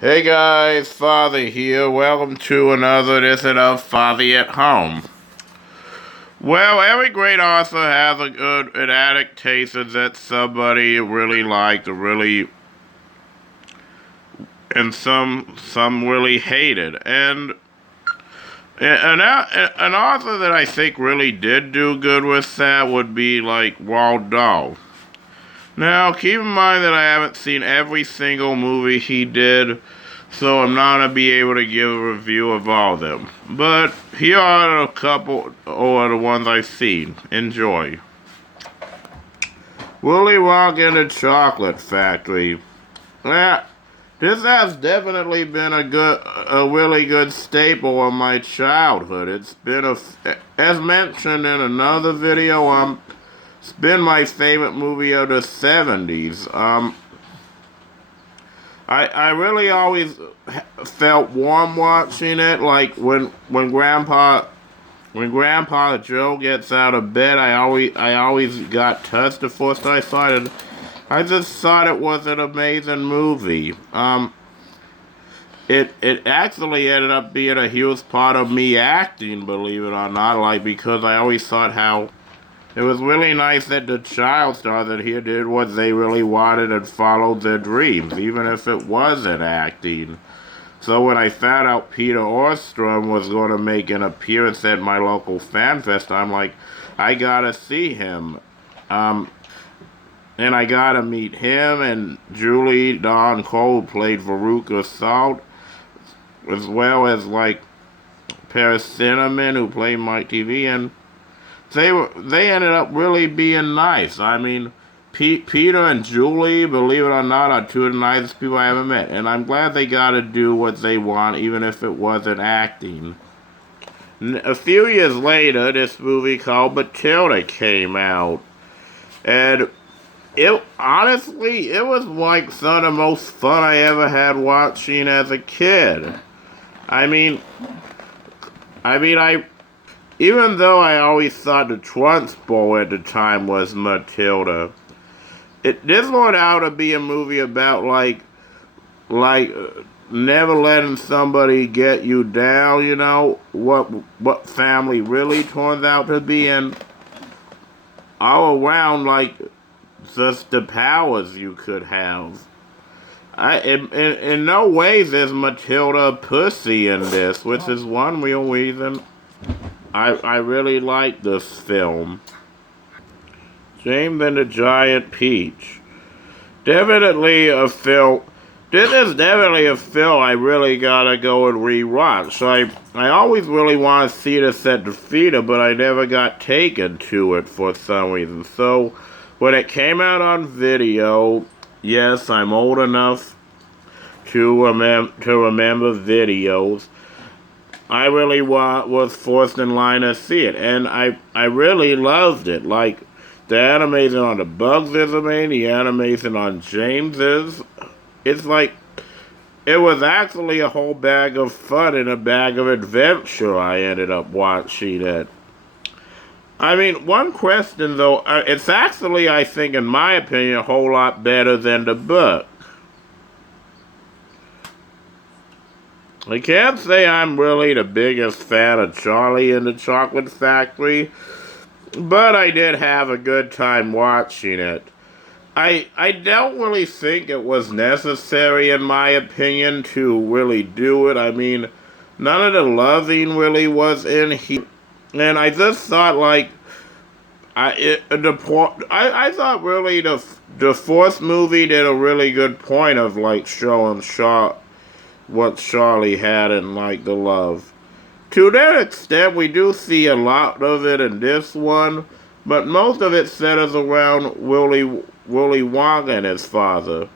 Hey guys, Father here. Welcome to another edition of Father at Home. Well, every great author has a good an adaptation that somebody really liked or really and some really hated. And an author that I think really did do good with that would be like Roald Dahl. Now, keep in mind that I haven't seen every single movie he did, so I'm not going to be able to give a review of all of them. But here are a couple, or the ones I've seen. Enjoy. Willy Wonka and the Chocolate Factory. Yeah, this has definitely been a really good staple of my childhood. It's been as mentioned in another video, it's been my favorite movie of the 70s. I really always felt warm watching it. Like when Grandpa Joe gets out of bed, I always got touched the first I saw it. I just thought it was an amazing movie. It actually ended up being a huge part of me acting, believe it or not. Like because I always thought how it was really nice that the child star that here did what they really wanted and followed their dreams, even if it wasn't acting. So when I found out Peter Ostrom was going to make an appearance at my local fan fest, I'm like, I gotta see him. And I gotta meet him and Julie Dawn Cole played Veruca Salt, as well as like Paris Cinnamon who played Mike TV, and they ended up really being nice. I mean, Peter and Julie, believe it or not, are two of the nicest people I ever met, and I'm glad they got to do what they want, even if it wasn't acting. A few years later, this movie called Matilda came out, and it was like some of the most fun I ever had watching as a kid. I mean, I even though I always thought the Trunchbull at the time was Matilda, this one out to be a movie about like never letting somebody get you down. You know what family really turns out to be, and all around like just the powers you could have. In no ways is Matilda pussy in this, which is one real reason I really like this film. James and the Giant Peach. Definitely a film. This is definitely a film I really gotta go and rewatch. I always really want to see this at the theater, but I never got taken to it for some reason. So when it came out on video, yes, I'm old enough to remember videos. I really was forced in line to see it, and I really loved it. Like, the animation on the Bugs is amazing, the animation on James is, it's like, it was actually a whole bag of fun and a bag of adventure I ended up watching it. I mean, one question though, it's actually, I think, in my opinion, a whole lot better than the book. I can't say I'm really the biggest fan of Charlie and the Chocolate Factory, but I did have a good time watching it. I don't really think it was necessary, in my opinion, to really do it. I mean, none of the loving really was in here, and I just thought like I thought really the fourth movie did a really good point of like showing what Charlie had and like the love. To that extent, we do see a lot of it in this one, but most of it centers around Willy Wonka and his father.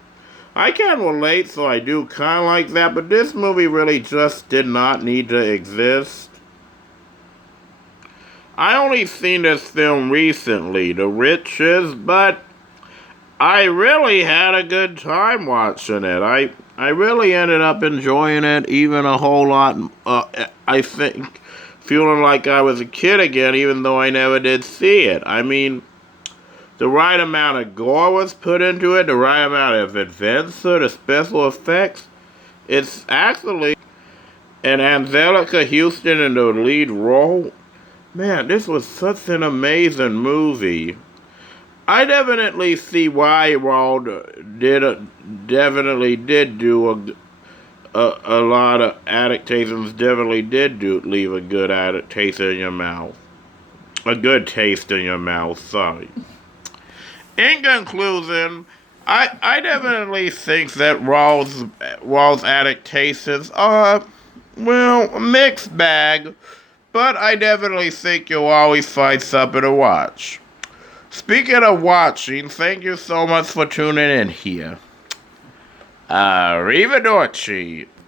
I can relate, so I do kind of like that, but this movie really just did not need to exist. I only seen this film recently, The Riches, but I really had a good time watching it. I really ended up enjoying it even a whole lot. I think feeling like I was a kid again, even though I never did see it. I mean, the right amount of gore was put into it, the right amount of adventure, the special effects. It's actually and Angelica Houston in the lead role. Man, this was such an amazing movie. I definitely see why Roald definitely did do a lot of adaptations. Definitely did do leave a good adaptation in your mouth, a good taste in your mouth. Sorry. In conclusion, I definitely think that Raw's adaptations are, well, a mixed bag, but I definitely think you'll always find something to watch. Speaking of watching, thank you so much for tuning in here. Arrivederci.